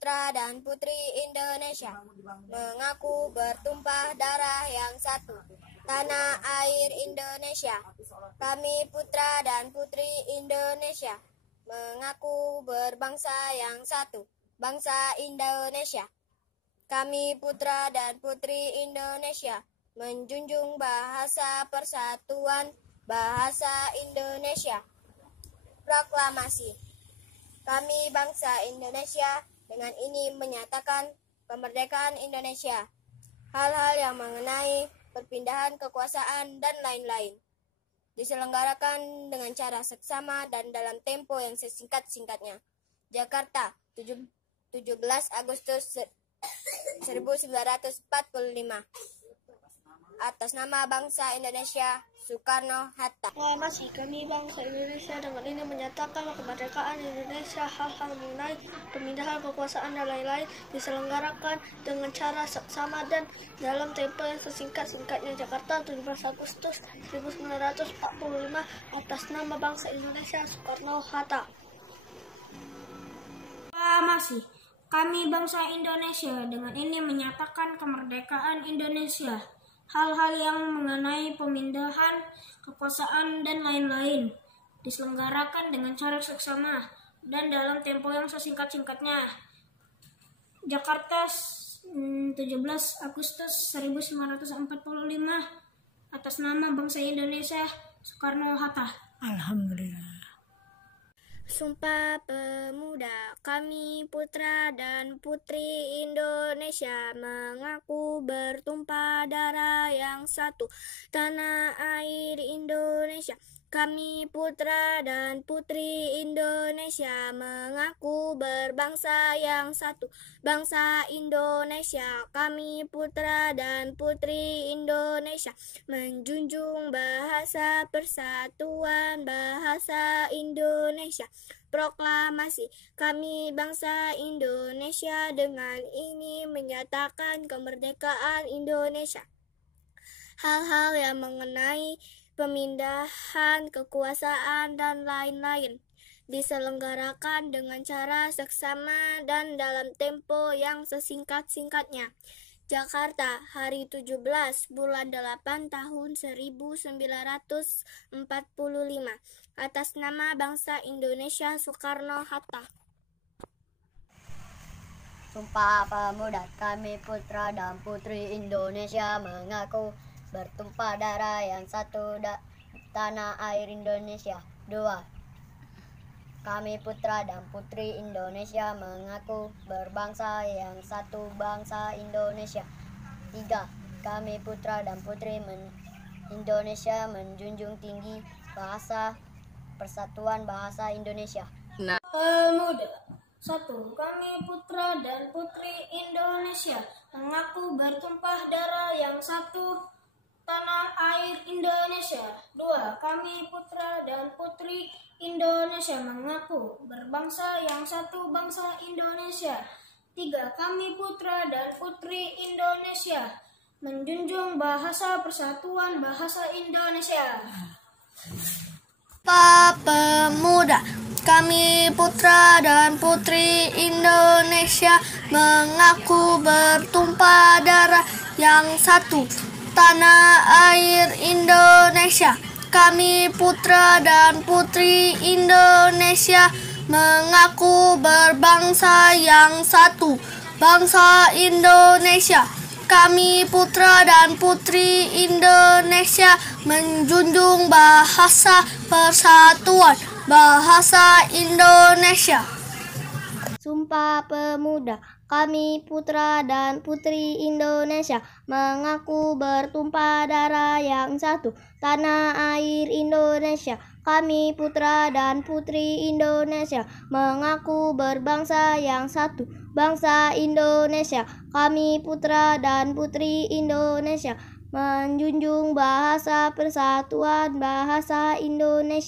putra dan putri Indonesia mengaku bertumpah darah yang satu, tanah air Indonesia. Kami putra dan putri Indonesia mengaku berbangsa yang satu, bangsa Indonesia. Kami putra dan putri Indonesia menjunjung bahasa persatuan, bahasa Indonesia. Proklamasi. Kami bangsa Indonesia dengan ini menyatakan kemerdekaan Indonesia. Hal-hal yang mengenai perpindahan kekuasaan dan lain-lain diselenggarakan dengan cara seksama dan dalam tempo yang sesingkat-singkatnya. Jakarta, 17 Agustus 1945. Atas nama bangsa Indonesia, Soekarno-Hatta. Proklamasi. Kami bangsa Indonesia dengan ini menyatakan kemerdekaan Indonesia. Hal-hal mengenai pemindahan kekuasaan dan lain-lain diselenggarakan dengan cara seksama dan dalam tempo yang sesingkat-singkatnya. Jakarta, 17 Agustus 1945. Atas nama bangsa Indonesia, Soekarno-Hatta. Proklamasi. Kami bangsa Indonesia dengan ini menyatakan kemerdekaan Indonesia. Hal-hal yang mengenai pemindahan kekuasaan dan lain-lain diselenggarakan dengan cara seksama dan dalam tempo yang sesingkat-singkatnya. Jakarta, 17 Agustus 1945. Atas nama bangsa Indonesia, Soekarno-Hatta. Alhamdulillah. Sumpah Pemuda. Kami putra dan putri Indonesia mengaku bertumpah darah yang satu, tanah air Indonesia. Kami putra dan putri Indonesia mengaku berbangsa yang satu, bangsa Indonesia. Kami putra dan putri Indonesia menjunjung bahasa persatuan, bahasa Indonesia. Proklamasi. Kami bangsa Indonesia dengan ini menyatakan kemerdekaan Indonesia. Hal-hal yang mengenai pemindahan kekuasaan dan lain-lain diselenggarakan dengan cara seksama dan dalam tempo yang sesingkat-singkatnya. Jakarta, hari 17 bulan 8 tahun 1945. Atas nama bangsa Indonesia, Soekarno-Hatta. Sumpah Pemuda. Kami putra dan putri Indonesia mengaku bertumpah darah yang satu, tanah air Indonesia. 2. Kami putra dan putri Indonesia mengaku berbangsa yang satu, bangsa Indonesia. 3. Kami putra dan putri Indonesia menjunjung tinggi bahasa persatuan, bahasa Indonesia. Pemuda. 1. Kami putra dan putri Indonesia mengaku bertumpah darah yang satu, tanah air Indonesia. 2. Kami putra dan putri Indonesia mengaku berbangsa yang satu, bangsa Indonesia. 3. Kami putra dan putri Indonesia menjunjung bahasa persatuan, bahasa Indonesia. Pemuda. Kami putra dan putri Indonesia mengaku bertumpah darah yang satu, tanah air Indonesia. Kami putra dan putri Indonesia mengaku berbangsa yang satu, bangsa Indonesia. Kami putra dan putri Indonesia menjunjung bahasa persatuan, bahasa Indonesia. Sumpah Pemuda. Kami putra dan putri Indonesia mengaku bertumpah darah yang satu, tanah air Indonesia. Kami putra dan putri Indonesia mengaku berbangsa yang satu, bangsa Indonesia. Kami putra dan putri Indonesia menjunjung bahasa persatuan, bahasa Indonesia.